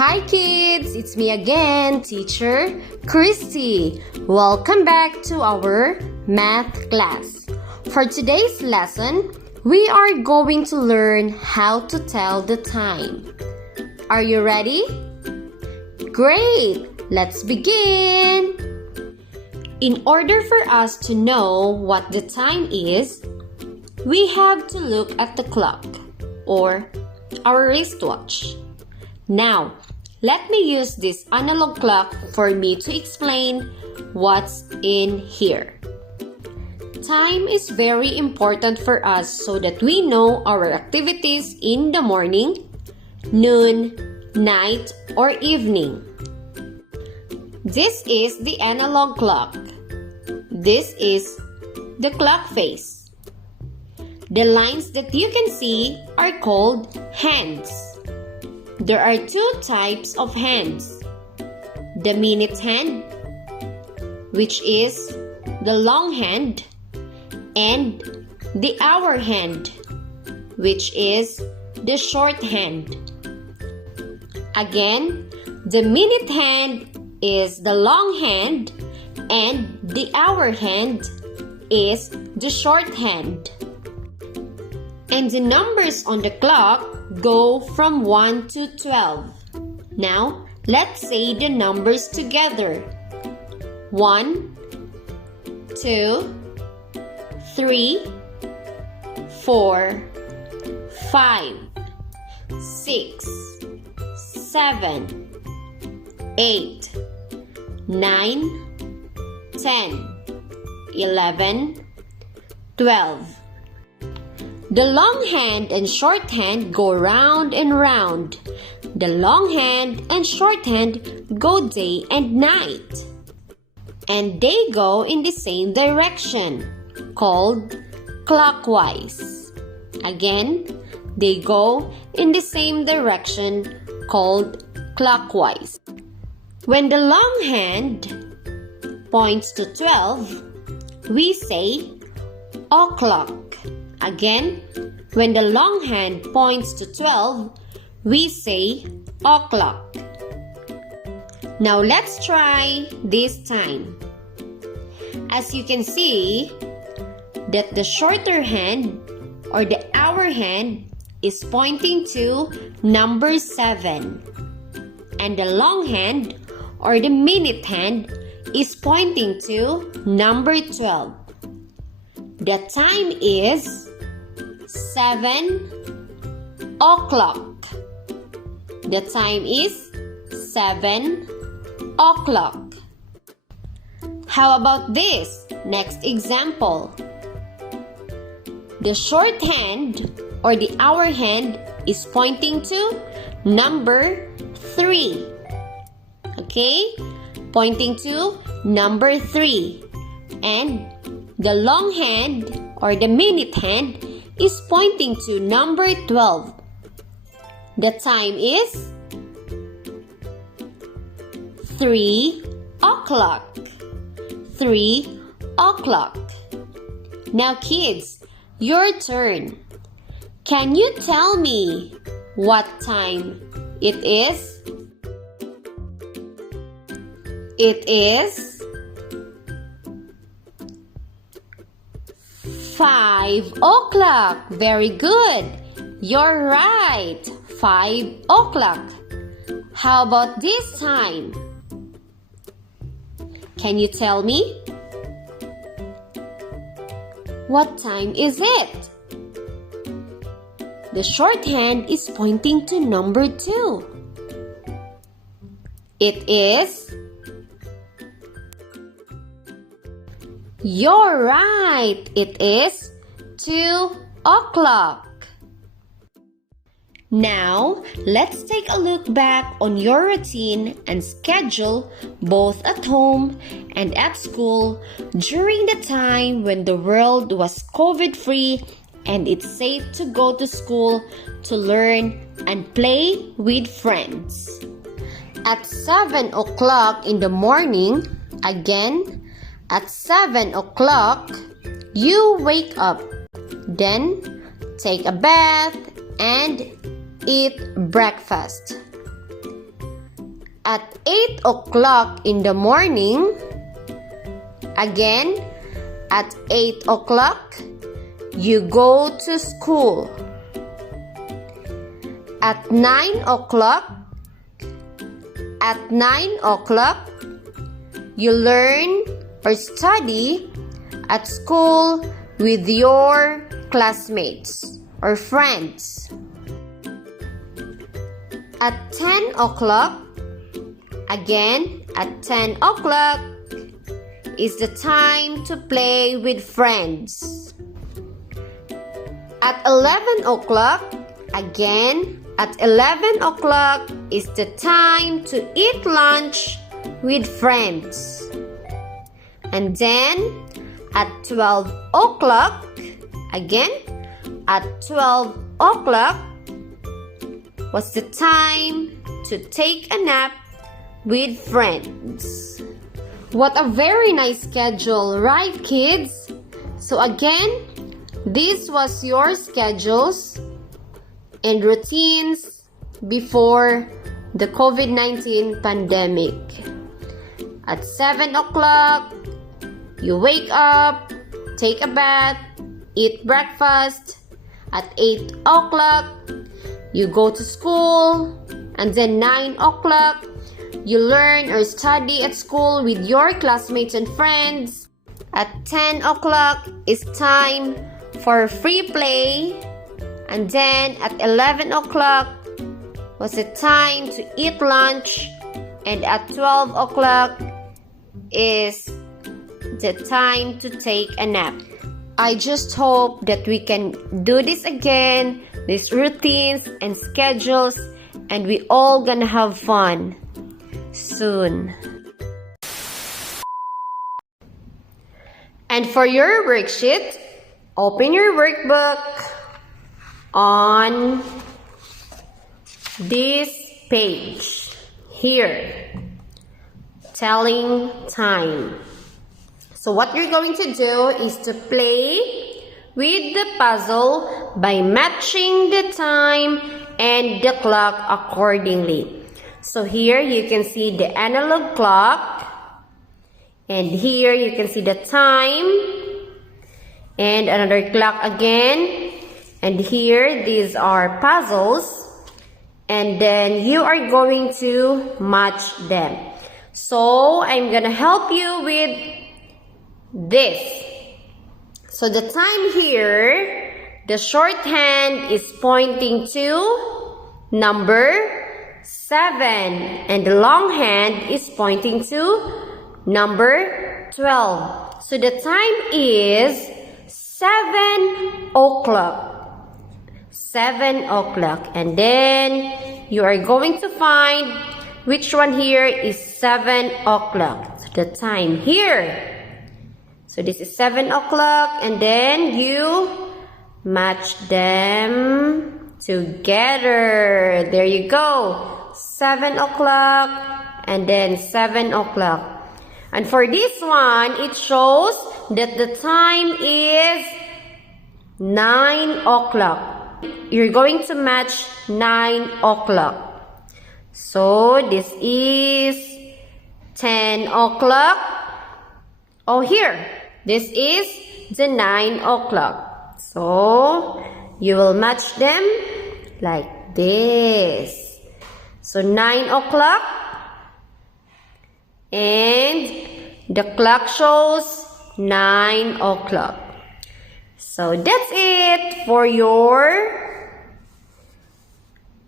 Hi kids, it's me again, teacher Christy. Welcome back to our math class. For today's lesson, we are going to learn how to tell the time. Are you ready? Great! Let's begin! In order for us to know what the time is, we have to look at the clock or our wristwatch. Now, let me use this analog clock for me to explain what's in here. Time is very important for us so that we know our activities in the morning, noon, night, or evening. This is the analog clock. This is the clock face. The lines that you can see are called hands. There are two types of hands. The minute hand, which is the long hand, and the hour hand, which is the short hand. Again, the minute hand is the long hand and the hour hand is the short hand. And the numbers on the clock go from 1 to 12. Now, let's say the numbers together. 1, 2, 3, 4, 5, 6, 7, 8, 9, 10, 11, 12. The long hand and short hand go round and round. The long hand and short hand go day and night. And they go in the same direction, called clockwise. Again, they go in the same direction, called clockwise. When the long hand points to 12, we say o'clock. Again, when the long hand points to 12, we say o'clock. Now let's try this time. As you can see, that the shorter hand or the hour hand is pointing to number 7, and the long hand or the minute hand is pointing to number 12. The time is 7 o'clock. The time is 7 o'clock. How about this? Next example. The short hand or the hour hand is pointing to number 3. Okay? Pointing to number 3. And the long hand or the minute hand is pointing to number 12. The time is 3 o'clock. 3 o'clock. Now kids, your turn. Can you tell me what time it is? It is 5 o'clock. Very good. You're right. 5 o'clock. How about this time? Can you tell me? What time is it? The short hand is pointing to number 2. It is... You're right. It is 2 o'clock. Now, let's take a look back on your routine and schedule both at home and at school during the time when the world was COVID-free and it's safe to go to school to learn and play with friends. At 7 o'clock in the morning, again, at 7 o'clock, you wake up, then take a bath and eat breakfast. At 8 o'clock in the morning, again, at 8 o'clock, you go to school. At 9 o'clock, you learn or study at school with your classmates or friends. At 10 o'clock, again, at 10 o'clock is the time to play with friends. At 11 o'clock, again, at 11 o'clock is the time to eat lunch with friends. And then at 12 o'clock, again, at 12 o'clock was the time to take a nap with friends. What a very nice schedule, right, kids? So again, this was your schedules and routines before the COVID-19 pandemic. At 7 o'clock, you wake up, take a bath, eat breakfast. At 8 o'clock, you go to school. And then 9 o'clock, you learn or study at school with your classmates and friends. At 10 o'clock, it's time for free play. And then at 11 o'clock was the time to eat lunch. And at 12 o'clock is the time to take a nap. I just hope that we can do this again, these routines and schedules, and we all gonna have fun soon. And for your worksheet, open your workbook on this page here, telling time. So what you're going to do is to play with the puzzle by matching the time and the clock accordingly. So here you can see the analog clock, and here you can see the time, and another clock again, and here these are puzzles, and then you are going to match them. So I'm gonna help you with this. So the time here, the shorthand is pointing to number 7, and the long hand is pointing to number 12. So the time is 7 o'clock. 7 o'clock. And then you are going to find which one here is 7 o'clock. So the time here. So this is 7 o'clock, and then you match them together. There you go. 7 o'clock and then 7 o'clock. And for this one, it shows that the time is 9 o'clock. You're going to match 9 o'clock. So this is 10 o'clock. Oh, here. This is the 9 o'clock. So you will match them like this. So 9 o'clock. And the clock shows 9 o'clock. So that's it for your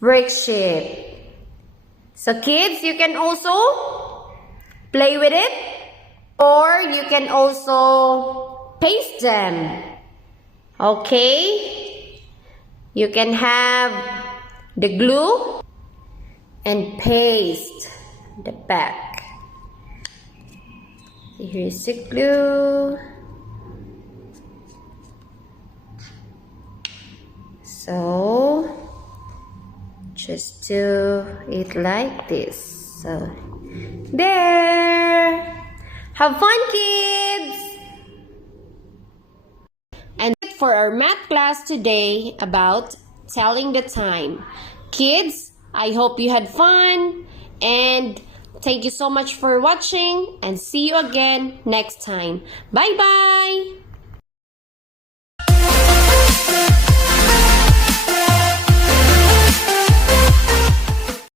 worksheet. So kids, you can also play with it, or you can also paste them. Okay? You can have the glue and paste the back. Here's the glue. So just do it like this. So there. Have fun, kids. And for our math class today about telling the time. Kids, I hope you had fun And thank you so much for watching and see you again next time. Bye-bye!